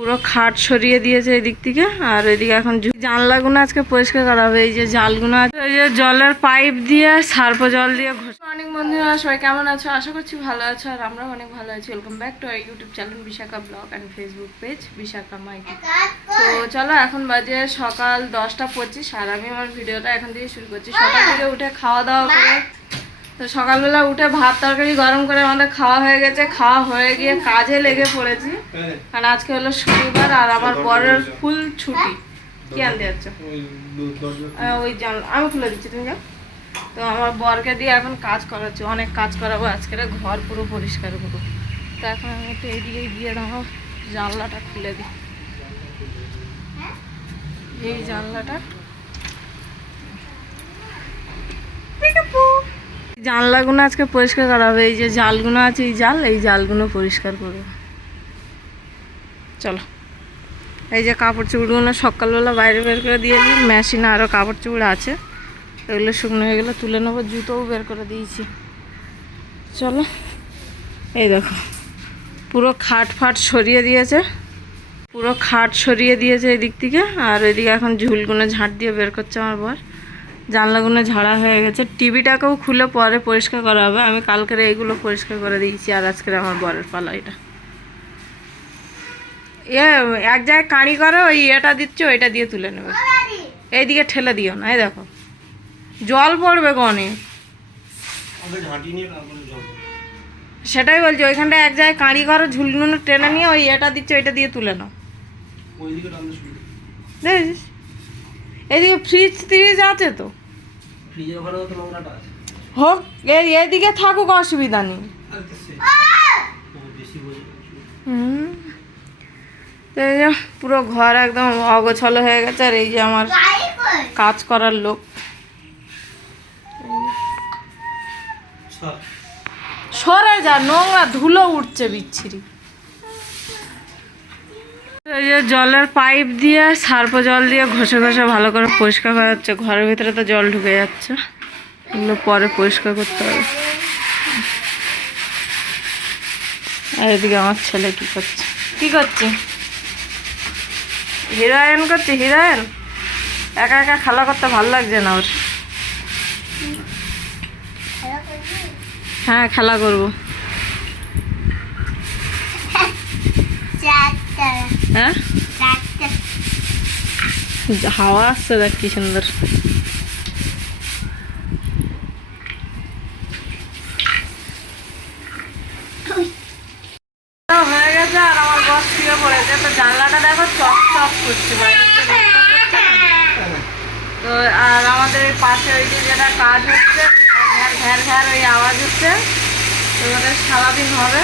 পুরো খাট সরিয়ে দিয়েছে এদিক থেকে, আর এদিকে এখন জানলাগুলো আজকে পরিষ্কার করা হবে, এই যে জালগুলো আছে ওই যে জলের পাইপ দিয়ে সার্প জল দিয়ে ঘষে অনেক বন্ধুরা, সবাই কেমন আছো? আশা করছি ভালো আছো, আর আমরাও অনেক ভালো আছি। Welcome back to YouTube channel Bishakha blog and Facebook page Bishakha মাইকি তো চলো, এখন বাজে সকাল দশটা পঁচিশ, আর আমি আমার ভিডিওটা এখন থেকে শুরু করছি। সকাল থেকে উঠে খাওয়া দাওয়া করে তো সকালবেলা উঠে ভাত তরকারি গরম করে আমাদের খাওয়া হয়ে গেছে খাওয়া হয়ে গিয়ে কাজে লেগে পড়েছি। কারণ আজকে হলো শনিবার আর আমার বরের ফুল ছুটি। কি আনতে যাচ্ছ? ওই জান আমি খুলে দিচ্ছি তুমি যাও। তো আমার বরকে দিয়ে এখন কাজ করাচ্ছি অনেক কাজ করাবো আজকে। ঘর পুরো পরিষ্কার করব। তো এখন আমি একটু এইদিকে গিয়ে দাও জানলাটা খুলে দিই। এই জানলাটা জানলাগুলো আজকে পরিষ্কার করা হবে। এই যে জালগুলো আছে, এই জাল, এই জালগুলো পরিষ্কার করব। চলো। এই যে কাপড় চুপড়গুলো সকালবেলা বাইরে বের করে দিয়েছি, মেশিনে আরও কাপড় চুপড় আছে। এগুলো শুকনো হয়ে গেলে তুলে নেব, জুতোও বের করে দিয়েছি। চলো। এই দেখো, পুরো খাট ফাট সরিয়ে দিয়েছে। পুরো খাট সরিয়ে দিয়েছে এদিক থেকে, আর এদিকে এখন ঝুলগুলো ঝাঁট দিয়ে বের করছে আমার বর। জানলাগুলো ঝাড়া হয়ে গেছে। টিভিটাকেও খুলে পরে পরিষ্কার করা হবে। আমি কালকের এইগুলো পরিষ্কার করে দিয়েছি আর আজকের আমার বরের পালা এটা এ এক জায়গায় কাঁড়ি করো ওই এটা দিচ্ছ ওইটা দিয়ে তুলে নেবে। এইদিকে ঠেলে দিও না এই দেখো। জল পড়বে গনে। সেটাই বলছি ওইখানটা এক জায়গায় কাঁড়ি করো ঝুলগুলো টেনে নিয়ে ওই এটা দিচ্ছ ওইটা দিয়ে তুলে নাও। দেখেছিস এদিকে ফ্রিজ ট্রিজ আছে তো। হোক এ- এদিকে থাকুক অসুবিধা নেই। হুম। পুরো ঘর একদম অগোছল হয়ে গেছে আর এই যে আমার কাজ করার লোক। সরে যা নোংরা ধুলো উঠছে বিচ্ছিরি। এই যে জলের পাইপ দিয়ে সার্প জল দিয়ে ঘষে ঘষে ভালো করে পরিষ্কার করা হচ্ছে। ঘরের ভিতরে তো জল ঢুকে যাচ্ছে। এগুলো পরে পরিষ্কার করতে হবে। আর এদিকে আমার ছেলে কি করছে? কি করছে? হিরোইন করছে হিরোইন? একা একা খেলা করতে ভালো লাগছে না ওর? হ্যাঁ খেলা করব। হ্যাঁ? হাওয়া আসছে দেখ কি সুন্দর। হয়ে গেছে আর আমার বস শুয়ে পড়েছে, তো জানলাটা দেখো চক করছে। তো আর আমাদের পাশে ওই যে কাজ হচ্ছে, ঘ্যার ঘ্যার ওই আওয়াজ হচ্ছে, তো সারাদিন হবে।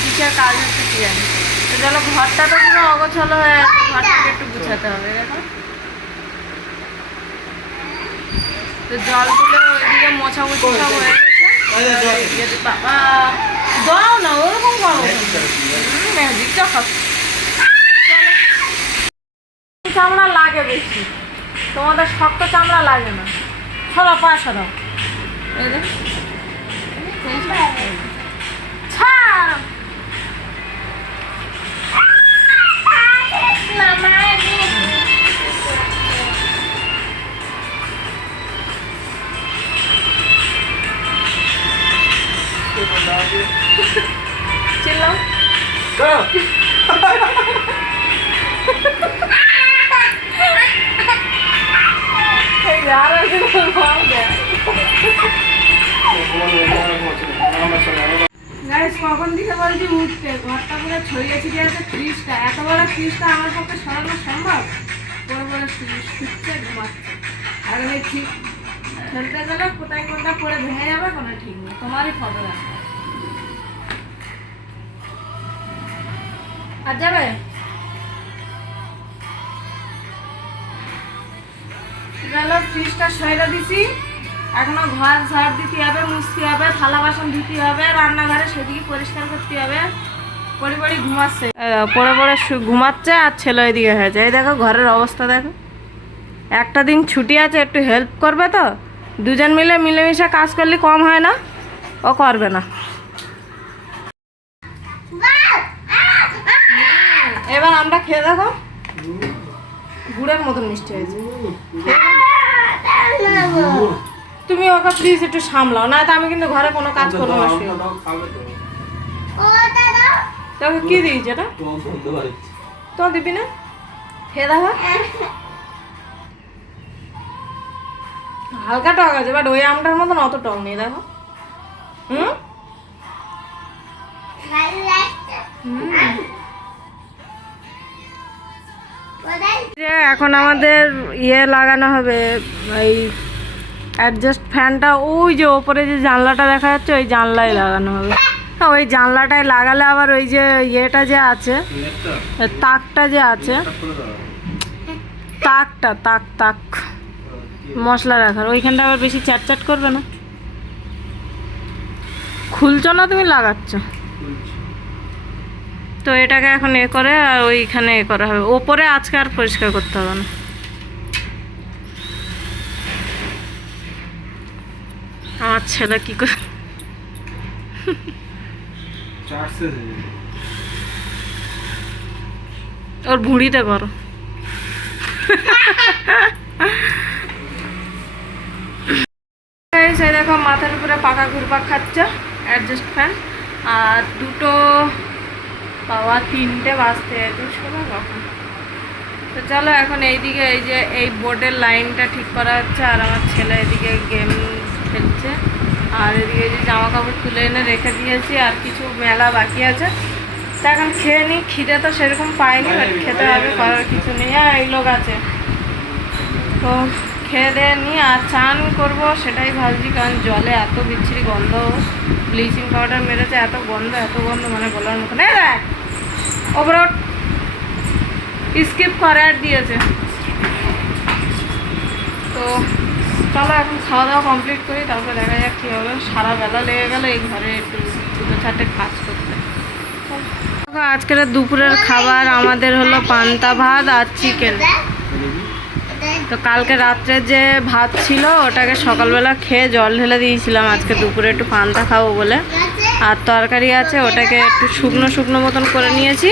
কিসের কাজ হচ্ছে কি জানি। চলো ঘরটা তো পুরো অগোছল হয়ে আছে ঘরটাকে একটু গুছাতে হবে দেখো। তো জল তুলে ওইদিকে মোছামুছি সব হয়ে গেছে। যদি বাবা দাও না ওরকম করো। ম্যাজিক খাচ্ছ চামড়া লাগে বেশি। তোমাদের শক্ত চামড়া লাগে না। সরাও পা সরাও এই ছাড়। কখন থেকে বলছি উঠতে? ঘরটা পুরো ছড়িয়ে ছিটিয়ে আছে, এত বড় ফ্রিজটা আমার পক্ষে সরানো সম্ভব? বড় বড় শুচ্ছে আর আমি গেলে কোথায় কোনটা পড়ে ভেঙে যাবে কোনো ঠিক নেই। তোমারই খবর আছে আর যাবে? গেল, ফ্রিজটা সয়রা দিছি। এখনও ঘর ঝাড় দিতে হবে, মুছতে হবে, থালা বাসন ধুতে হবে, রান্নাঘরে সেদিকে পরিষ্কার করতে হবে। ঘুমাচ্ছে। ঘুমাচ্ছে আর ছেলে ওইদিকে হয়েছে এই দেখো ঘরের অবস্থা দেখো। একটা দিন ছুটি আছে, একটু হেল্প করবে তো? দুজন মিলে মিলেমিশে কাজ করলে কম হয় না? ও করবে না এবার আমরা খেয়ে দেখো। গুড়ের মতন মিষ্টি হয়েছে। তুমি ওকে প্লিজ একটু সামলাও, না আমি কিন্তু ঘরে কোনো কাজ করব না। তোকে কি দিয়েছে এটা? তো দিবি না? খেয়ে দেখো। হালকা টক আছে বাট ওই আমটার মতন অত টক নেই, দেখো। এখন আমাদের ইয়ে লাগানো হবে এই অ্যাডজাস্ট ফ্যানটা ওই যে ওপরে যে জানলাটা দেখা যাচ্ছে ওই জানলায় লাগানো হবে। হ্যাঁ, ওই জানলাটায় লাগালে আবার ওই যে ইয়েটা যে আছে তাকটা যে আছে তাকটা তাক তাক মশলা রাখার। ওইখানটা আবার বেশি চ্যাটচ্যাট করবে না? খুলছো না তুমি লাগাচ্ছ? তো এটাকে এখন এ করে আর ওইখানে এ করা হবে। ওপরে আজকে আর পরিষ্কার করতে হবে না। আমার ছেলে কি করে ওর ভুঁড়িতে করো। সেই দেখো, মাথার উপরে পাকা ঘুরপাক খাচ্ছে অ্যাডজাস্ট ফ্যান আর দুটো পাওয়া তিনটে বাজতে দুশো না কখন? তো চলো এখন এইদিকে এই যে এই বোর্ডের লাইনটা ঠিক করা হচ্ছে, আর আমার ছেলে এদিকে গেম খেলছে। আর এদিকে যে জামা কাপড় তুলে এনে রেখে দিয়েছি, আর কিছু মেলা বাকি আছে। তা এখন খেয়ে নিই খিদে তো সেরকম পাইনি বাট খেতে হবে করার কিছু নেই। আর এই লোক আছে। তো খেয়ে দিয়ে নিই আর চান করব, সেটাই ভাবছি, কারণ জলে এত বিচ্ছিরি গন্ধ, ব্লিচিং পাউডার মেরেছে, এত গন্ধ এত গন্ধ মানে বলার মতো নেই ওপরে স্কিপ করে দিয়েছে। তো চলো, এখন খাওয়া দাওয়া কমপ্লিট করি, তারপরে দেখা যাক কী হবে। সারা বেলা লেগে গেল, এই ঘরে একটু দুটো চারটে কাজ করতে। আজকের দুপুরের খাবার আমাদের হলো পান্তা ভাত আর চিকেন তো কালকে রাত্রে যে ভাত ছিল, ওটাকে সকালবেলা খেয়ে জল ঢেলে দিয়েছিলাম। আজকে দুপুরে একটু পান্তা খাব বলে। আর তরকারি আছে, ওটাকে একটু শুকনো শুকনো মতন করে নিয়েছি।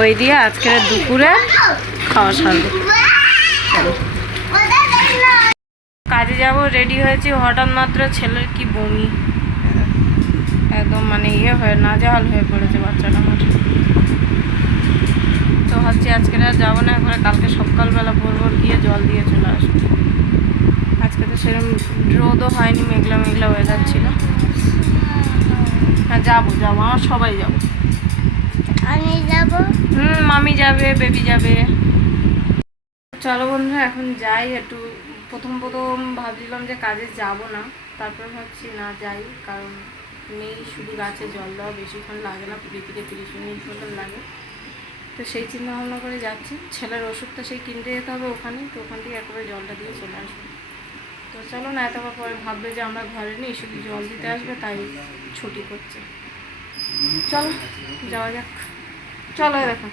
ওই দিয়ে আজকে দুপুরে খাওয়া সারবো। কাজে যাব রেডি হয়েছি। হঠাৎ মাত্র ছেলের কি বমি। একদম মানে ইয়ে হয়ে নাজেহাল হয়ে পড়েছে বাচ্চাটা আমার আর যাব না একবারে কালকে সকালবেলা ভোর ভোর গিয়ে জল দিয়ে চলে আসব। আজকে তো সেরকম রোদও হয়নি মেঘলা মেঘলা ওয়েদার ছিল। হ্যাঁ যাব যাব আমার সবাই যাব। আমি যাব। হুম মামি যাবে বেবি যাবে। চলো বন্ধু এখন যাই একটু। প্রথম প্রথম ভাবছিলাম যে কাজে যাব না তারপর ভাবছি না যাই কারণ নেই শুধু গাছে জল দেওয়া বেশিক্ষণ লাগে না কুড়ি থেকে তিরিশ মিনিট মতন লাগে। তো সেই চিন্তা ভাবনা করে যাচ্ছি। ছেলের ওষুধটা সেই কিনতে যেতে হবে ওখানে, তো ওখান থেকে একেবারে জলটা দিয়ে চলে আসবে। তো চলো না এত পরে ভাববে যে আমরা ঘরে নেই, শুধু জল দিতে আসবে, তাই ছুটি করছে। চলো, যাওয়া যাক। চলো দেখো।